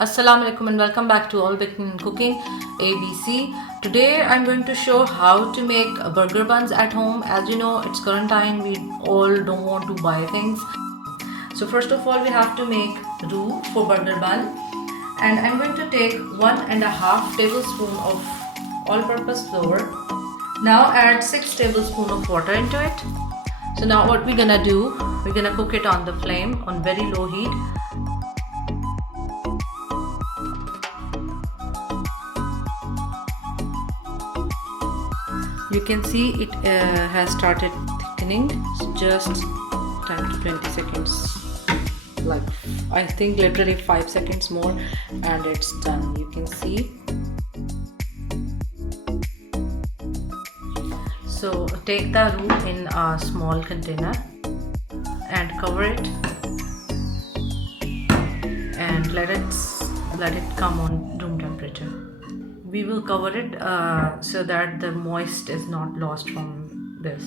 Assalamu alaikum and welcome back to AllBaking&Cooking ABC. Today I'm going to show how to make burger buns at home. As you know, it's quarantine, we all don't want to buy things. So first of all, we have to make roux for burger bun, and I'm going to take 1.5 tablespoon of all-purpose flour. Now add 6 tablespoons of water into it. So now what we're gonna do, we're gonna cook it on the flame on very low heat. You can see it has started thickening. Just 10 to 20 seconds, like I think literally 5 seconds more, and it's done. You can see. So take the roux in a small container and cover it, and let it come on room temperature. We will cover it so that the moist is not lost from this.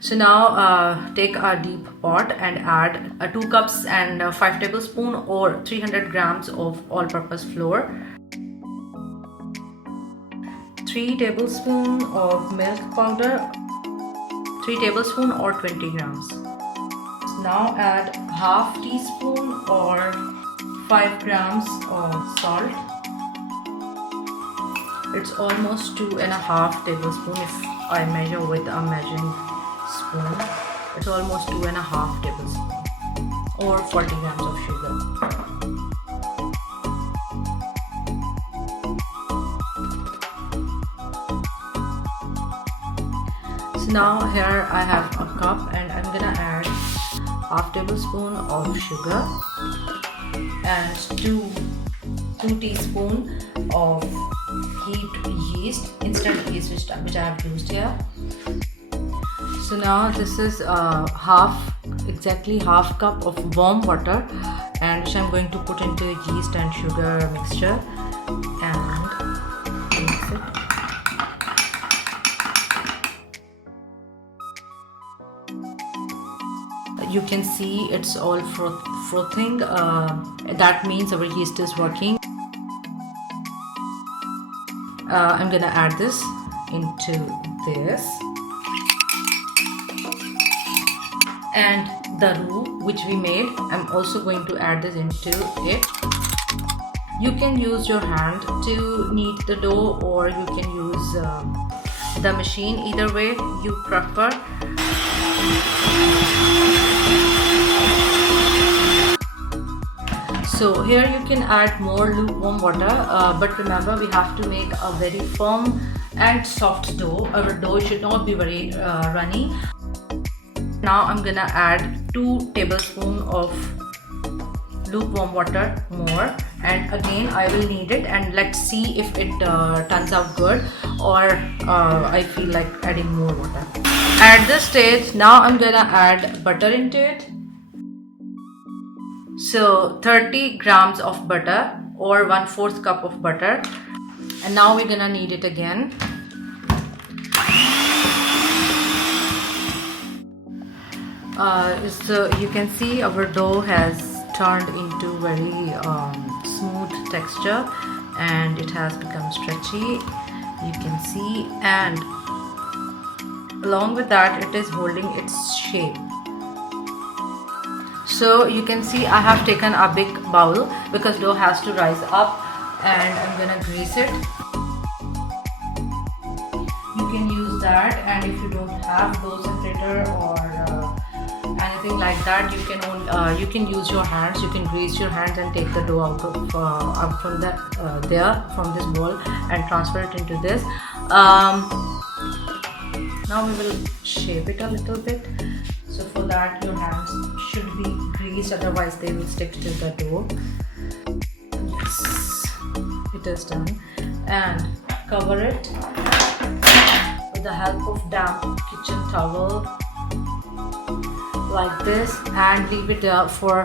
So now take a deep pot and add 2 cups and 5 tablespoons or 300 grams of all-purpose flour, 3 tablespoons of milk powder, 3 tablespoons or 20 grams. Now add half teaspoon or 5 grams of salt. It's almost 2.5 tablespoons if I measure with a measuring spoon. It's almost 2.5 tablespoons or 40 grams of sugar. So now here I have a cup and I'm gonna add half tablespoon of sugar and 2 teaspoons of heaped yeast, instant yeast, which I have used here. So now this is exactly half cup of warm water, and which I'm going to put into yeast and sugar mixture and mix it. You can see it's all frothing. That means our yeast is working. I'm gonna add this into this, and the roux which we made, I'm also going to add this into it. You can use your hand to knead the dough, or you can use the machine, either way you prefer. So here you can add more lukewarm water, but remember we have to make a very firm and soft dough. Our dough should not be very runny. Now I'm gonna add 2 tablespoons of lukewarm water more, and again I will knead it, and let's see if it turns out good, or I feel like adding more water. At this stage, now I'm gonna add butter into it. So 30 grams of butter or 1/4 cup of butter, and now we're gonna knead it again. So you can see our dough has turned into very smooth texture, and it has become stretchy, you can see, and along with that it is holding its shape. So you can see I have taken a big bowl because dough has to rise up, and I'm gonna grease it. You can use that, and if you don't have dough separator or anything like that, you can use your hands. You can grease your hands and take the dough out from from this bowl and transfer it into this. Now we will shape it a little bit. So for that your hands should be greased, otherwise they will stick to the dough. Yes, it is done. And cover it with the help of damp kitchen towel like this, and leave it for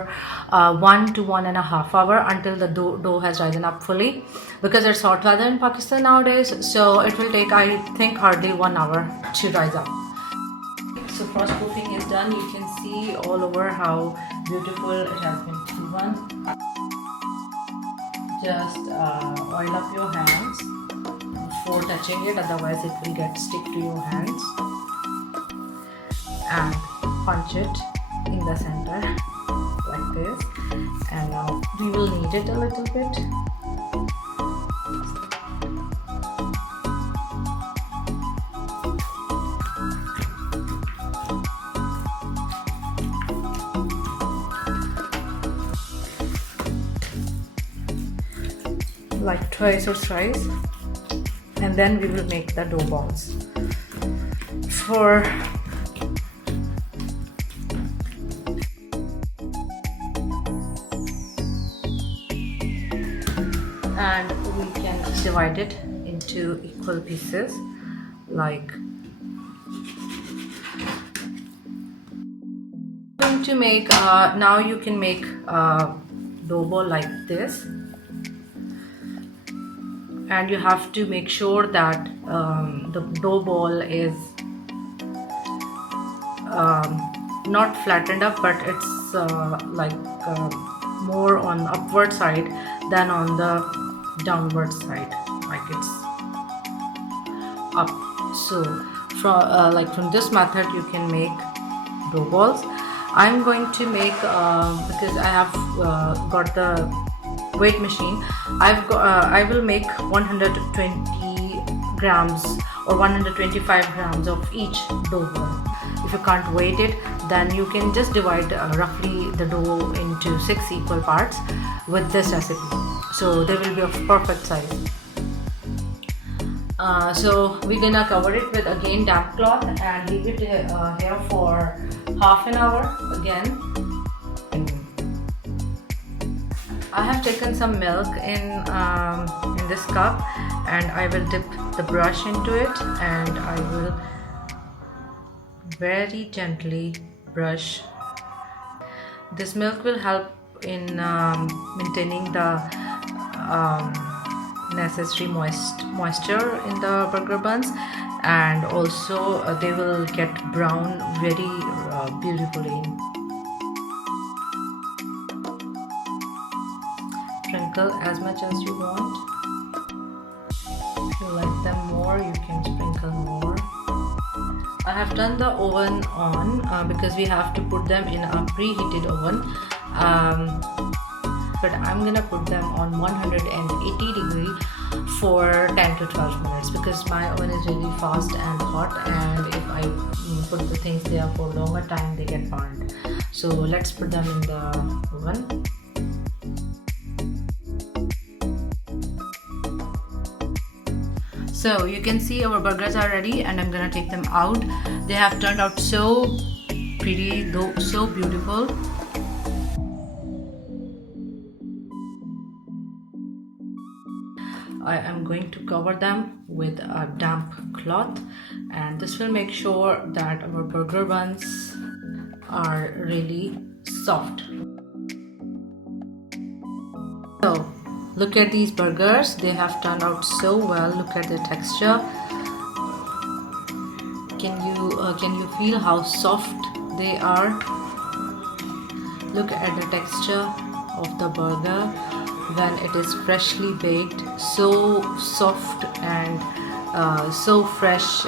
1 to 1.5 hours until the dough has risen up fully, because it's hot weather in Pakistan nowadays, so it will take, I think, hardly 1 hour to rise up. So cross proofing is done. You can see all over how beautiful it has been proven. just oil up your hands before touching it, otherwise it will get stick to your hands, and punch it in the center like this. And now we will knead it a little bit. Like twice or thrice, and then we will make the dough balls. And we can divide it into equal pieces, like going to make now you can make a dough ball like this, and you have to make sure that the dough ball is not flattened up, but it's more on upward side than on the downward side, like it's up. So from this method you can make dough balls. I'm going to make because I have got the weight machine, I will make 120 grams or 125 grams of each dough ball. If you can't weight it, then you can just divide roughly the dough into 6 equal parts with this recipe, so they will be of perfect size. So we're gonna cover it with again damp cloth and leave it here for half an hour again. I have taken some milk in this cup, and I will dip the brush into it, and I will very gently brush. This milk will help in maintaining the necessary moisture in the burger buns, and also they will get brown very beautifully. Sprinkle as much as you want. If you like them more, you can sprinkle more. I have turned the oven on because we have to put them in a preheated oven, but I'm gonna put them on 180 degree for 10 to 12 minutes because my oven is really fast and hot, and if I put the things there for longer time, they get burned. So let's put them in the oven. So you can see our burgers are ready, and I'm gonna take them out. They have turned out so pretty, though so beautiful. I am going to cover them with a damp cloth, and this will make sure that our burger buns are really soft. So look at these burgers, they have turned out so well. Look at the texture. Can you feel how soft they are? Look at the texture of the burger when it is freshly baked, so soft and so fresh.